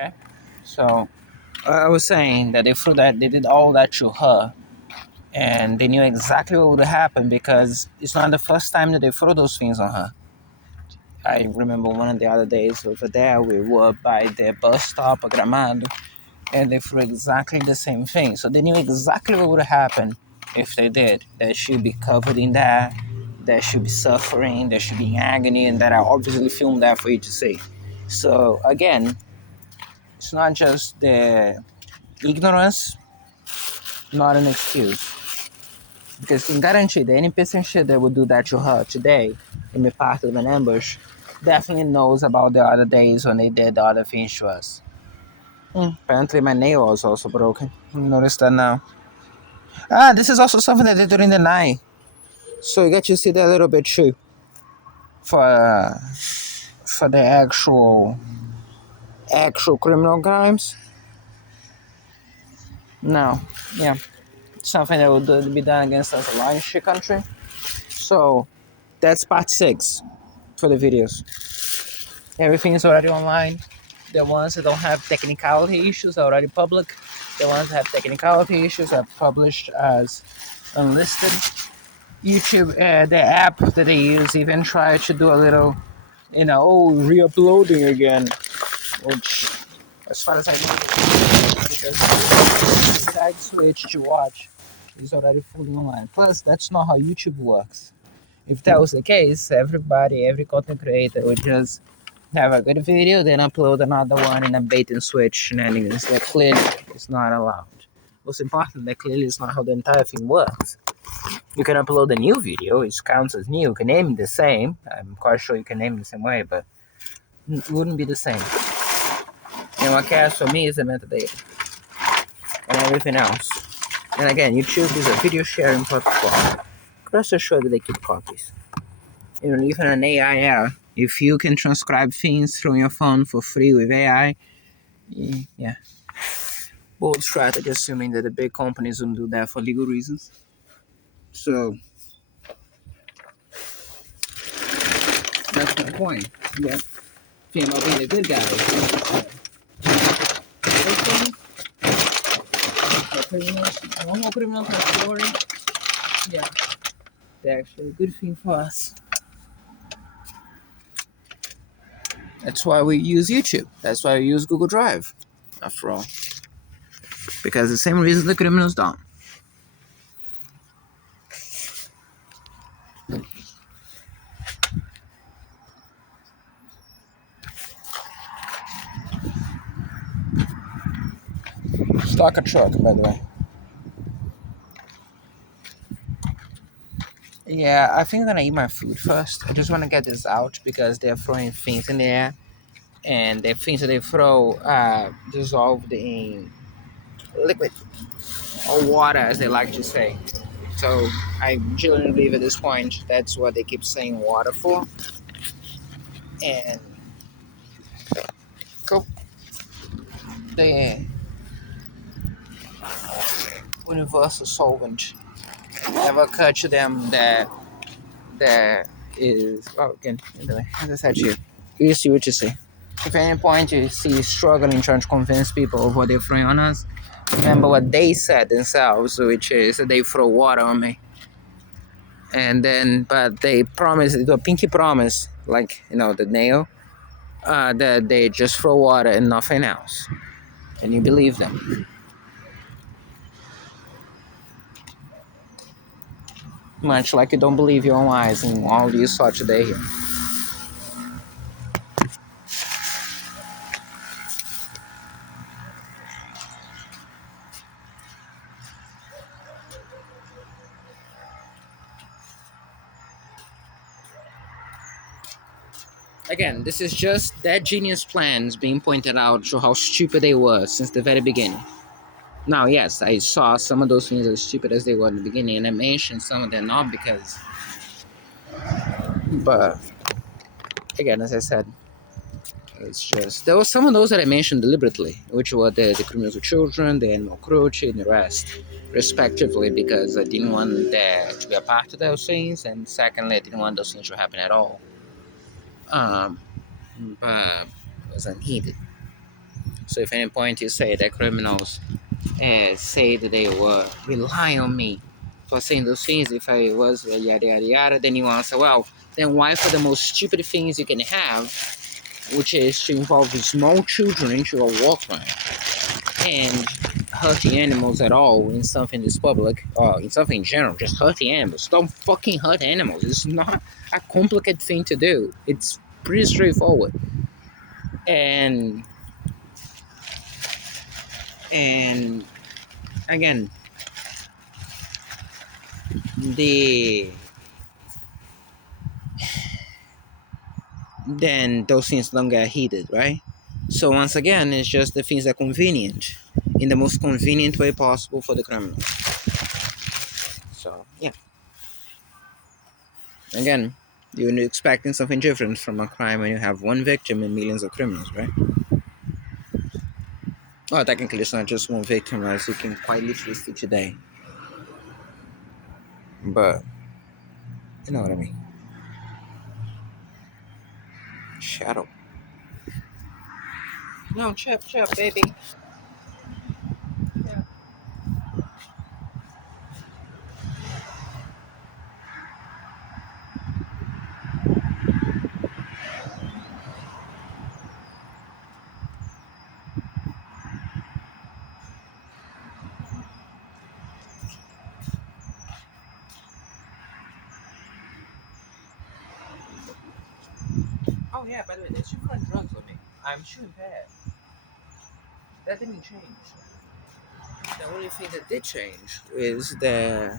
Okay, so I was saying that they did all that to her, and they knew exactly what would happen because it's not the first time that they threw those things on her. I remember one of the other days over there, we were by the bus stop, Gramado, and they threw exactly the same thing. So they knew exactly what would happen if they did. That she'd be covered in that she'd be suffering, that she'd be in agony, and that I obviously filmed that for you to see. So again, it's not just the ignorance, not an excuse. Because can guarantee that any passenger that would do that to her today in the part of an ambush definitely knows about the other days when they did the other things to us. Apparently my nail was also broken. Notice that now. This is also something that they do in the night. So you get to see that a little bit too. For the actual criminal crimes. No. Yeah. Something that would be done against us a lot in shit country. So that's part 6 for the videos. Everything is already online. The ones that don't have technicality issues are already public. The ones that have technicality issues are published as unlisted. YouTube, the app that they use, even try to do a little, re-uploading again, which, as far as I know, because the side switch to watch is already fully online. Plus, that's not how YouTube works. If that was the case, every content creator would just have a good video, then upload another one in a bait and switch shenanigans that clearly is not allowed. What's important, that clearly is not how the entire thing works. You can upload a new video, it counts as new, you can name it the same. I'm quite sure you can name it the same way, but it wouldn't be the same. And what counts for me is the metadata and everything else. And again, YouTube is a video sharing platform. Rest assured that they keep copies. Even an AI era, if you can transcribe things from your phone for free with AI, yeah. Bold strategy, assuming that the big companies wouldn't do that for legal reasons. So that's my point. Yeah. Thing about being a good guy. One more criminal story. Yeah. They're actually a good thing for us. That's why we use YouTube. That's why we use Google Drive. After all. Because the same reason the criminals don't. Stalker truck, by the way. Yeah, I think I'm gonna eat my food first. I just wanna get this out because they're throwing things in the air, and the things that they throw are dissolved in liquid or water, as they like to say. So I genuinely believe at this point that's what they keep saying water for. And cool. The universal solvent never occurred to them that is again, anyway, as I said to you, you see what you see. If at any point you see struggling trying to convince people of what they're throwing on us, remember what they said themselves, which is that they throw water on me. And then, but they promise, they do a pinky promise, like, the nail, that they just throw water and nothing else. And you believe them. Much like you don't believe your own eyes in all you saw today here. Again, this is just their genius plans being pointed out to how stupid they were since the very beginning. Now, yes, I saw some of those things as stupid as they were in the beginning, and I mentioned some of them not because. But, again, as I said, it's just. There were some of those that I mentioned deliberately, which were the criminals with children, the animal cruelty, and the rest, respectively, because I didn't want there to be a part of those things, and secondly, I didn't want those things to happen at all. But it was unheeded. So if at any point you say that criminals say that they were relying on me for saying those things, if I was yada yada yada, then you answer, well, then why for the most stupid things you can have, which is to involve small children into a war crime and hurting animals at all in something that's public, or in something in general, just hurting animals. Don't fucking hurt animals. It's not a complicated thing to do. It's pretty straightforward. And again, the then those things don't get heated, right? So once again, it's just the things that are convenient, in the most convenient way possible for the criminal. So yeah, again, you're expecting something different from a crime when you have one victim and millions of criminals, right? Well, technically, it's not just one victim, as you can quite literally see today. But you know what I mean. Shadow. No, chip, baby. Yeah. Oh yeah, by the way, there's different drugs on me. I'm sure that didn't change. The only thing that did change is the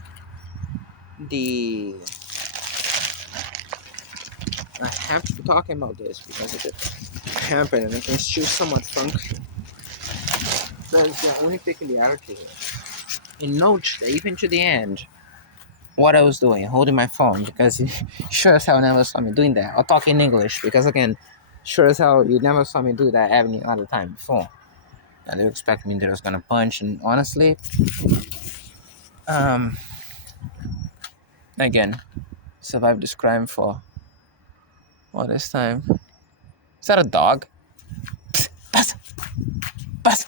I have to be talking about this because it happened and it can still somewhat function. That's the only peculiarity here. And note that even to the end, what I was doing, holding my phone, because you sure as hell never saw me doing that, or talking English, because again, sure as hell you never saw me do that any other time before. And they expect me that I was gonna punch, and honestly, um, again, survived this crime for all this time. Is that a dog? Buzz! Buzz!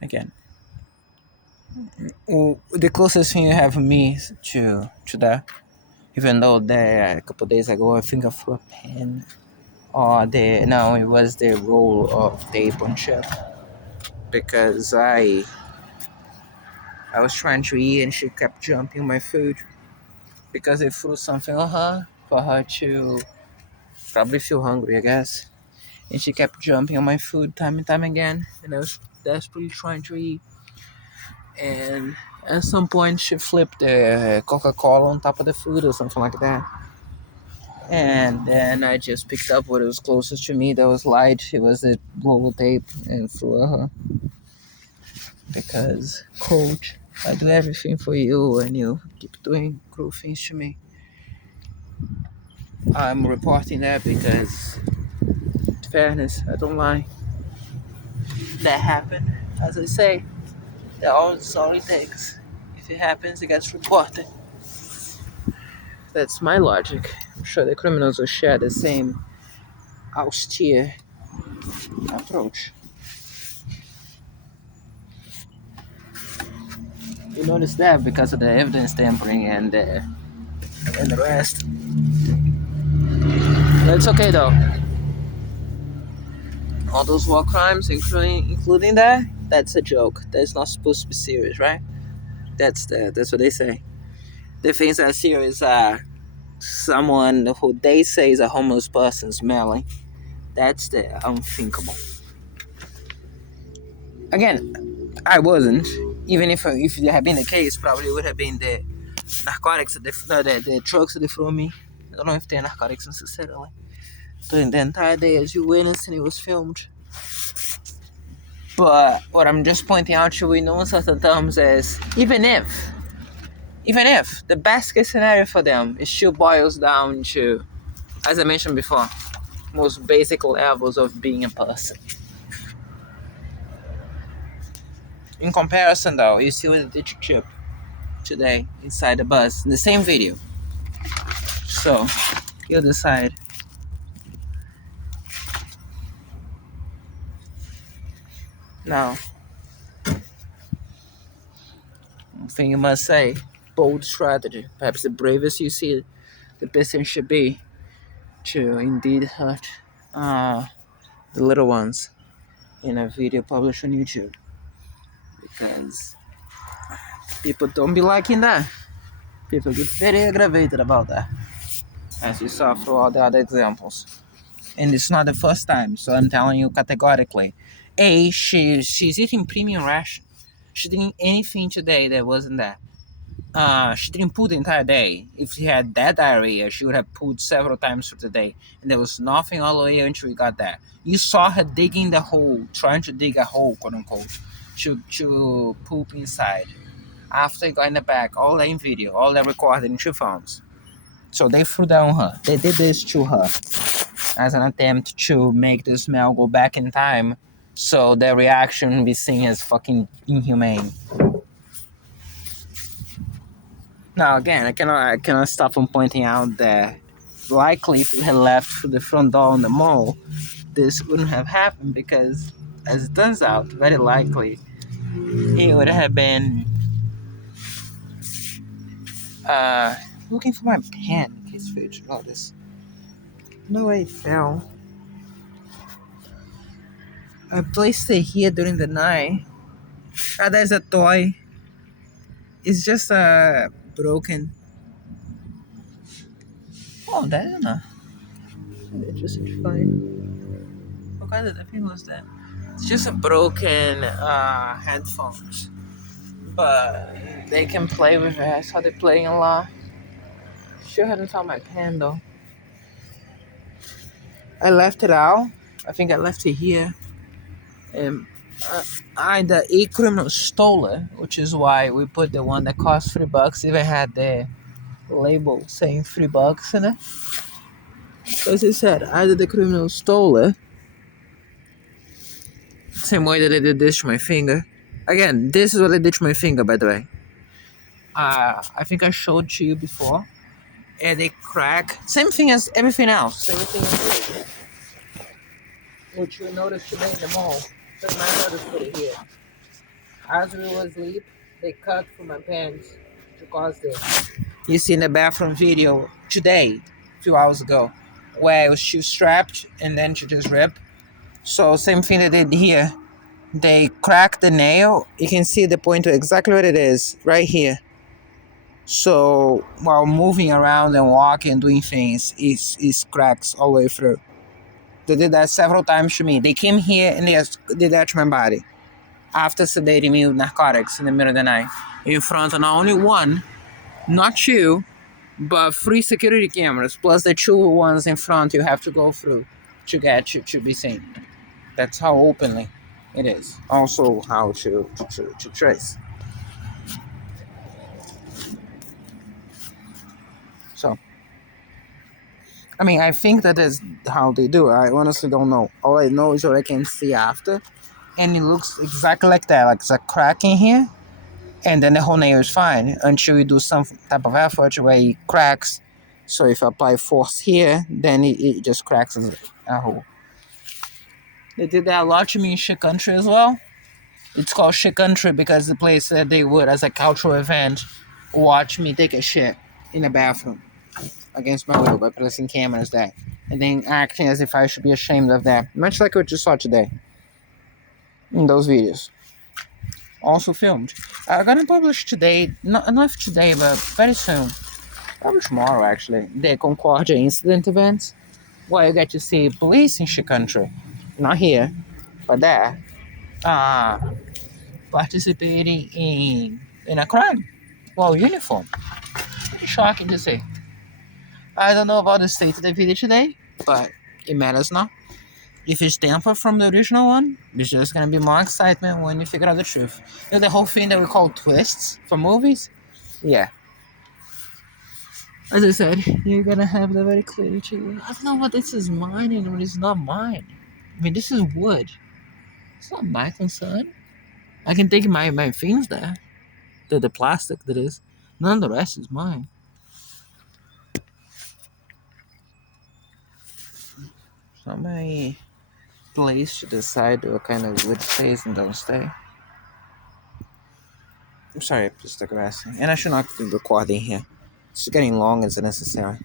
Again. The closest thing you have for me to that, even though there a couple days ago I think I threw a pen, or it was the roll of tape on chip, because I was trying to eat and she kept jumping on my food because I threw something on her for her to probably feel hungry, I guess, and she kept jumping on my food time and time again, and I was desperately trying to eat. And at some point she flipped the Coca-Cola on top of the food or something like that. And then I just picked up what was closest to me that was light. It was a roll of tape and threw at her. Because, coach, I do everything for you and you keep doing cruel things to me. I'm reporting that because, in fairness, I don't lie. That happened. As I say, that's all it takes. If it happens, it gets reported. That's my logic. I'm sure the criminals will share the same austere approach. You notice that because of the evidence tampering and the rest. That's okay though. All those war crimes, including that, that's a joke. That's not supposed to be serious, right? That's what they say. The things that are serious are someone who they say is a homeless person, Smelly. That's the unthinkable. Again, I wasn't. Even if it had been the case, probably it would have been the narcotics, the drugs that they threw me. I don't know if they're narcotics necessarily. During the entire day, as you witnessed, and it was filmed. But what I'm just pointing out to you in no certain terms is, even if the best case scenario for them, it still boils down to, as I mentioned before, most basic levels of being a person. In comparison, though, you see with the teacher chip today inside the bus in the same video. So you'll decide Now, one thing you must say, bold strategy. Perhaps the bravest you see the person should be to indeed hurt the little ones in a video published on YouTube. Because people don't be liking that. People get very aggravated about that. As you saw through all the other examples. And it's not the first time, so I'm telling you categorically. She's eating premium ration. She didn't eat anything today that wasn't that. She didn't poo the entire day. If she had that diarrhea, she would have pooed several times for the day. And there was nothing all the way until we got that. You saw her digging the hole, trying to dig a hole, quote unquote, to poop inside. After he got in the back, all that in video, all that recorded in 2 phones. So they threw that on her. They did this to her as an attempt to make the smell go back in time so their reaction be seen as fucking inhumane. Now again, I cannot stop from pointing out that likely if we had left through the front door in the mall, this wouldn't have happened because, as it turns out, very likely he would have been looking for my pen in case Fitch noticed. No way it fell. I placed it here during the night. There's a toy. It's just broken. Oh, that's not. Just fine. What kind of thing was that? It's just a broken headphones, but they can play with it. I saw they playing a lot. Sure hadn't found my pen though. I left it out. I think I left it here. And the criminal stole it, which is why we put the one that cost $3. Even had the label saying $3 in it. As I said, either the criminal stole it. Same way that they did this to my finger. Again, this is what I did to my finger, by the way. I think I showed to you before. And they crack. Same thing as everything else. Everything else. Which you noticed today in the mall. But my brothers put it here. As we was asleep, they cut through my pants to cause this. You see in the bathroom video today, a few hours ago, where she was strapped and then she just ripped. So same thing they did here. They cracked the nail. You can see the point to exactly what it is, right here. So while moving around and walking and doing things, it's cracks all the way through. They did that several times to me. They came here and they did that to my body. After sedating me with narcotics in the middle of the night. In front of not only one, not two, but 3 security cameras, plus the 2 ones in front you have to go through to get you to be seen. That's how openly it is. Also how to trace. So, I mean, I think that is how they do it. I honestly don't know. All I know is what I can see after. And it looks exactly like that. Like it's a crack in here. And then the whole nail is fine until you do some type of effort where it cracks. So if I apply force here, then it just cracks a hole. They did that a lot to me in Shit Country as well. It's called Shit Country because the place said they would, as a cultural event, watch me take a shit in a bathroom against my will by placing cameras there. And then acting as if I should be ashamed of that. Much like what you saw today in those videos. Also filmed. I'm gonna publish today, not today, but very soon. Probably tomorrow, actually. The Concordia incident events, where you get to see police in Shit Country, not here, but there, participating in a crime while uniform. Pretty shocking to see. I don't know about the state of the video today, but it matters not. If it's tampered from the original one, it's just gonna be more excitement when you figure out the truth. You know the whole thing that we call twists for movies? Yeah. As I said, you're gonna have that very clearly too. I don't know what this is mine and what is not mine. I mean, this is wood. It's not my concern. I can take my things there. The plastic that is. None of the rest is mine. So my place to decide what kind of wood stays and don't stay. I'm sorry, just digressing. And I should not be recording here. It's getting long as unnecessary.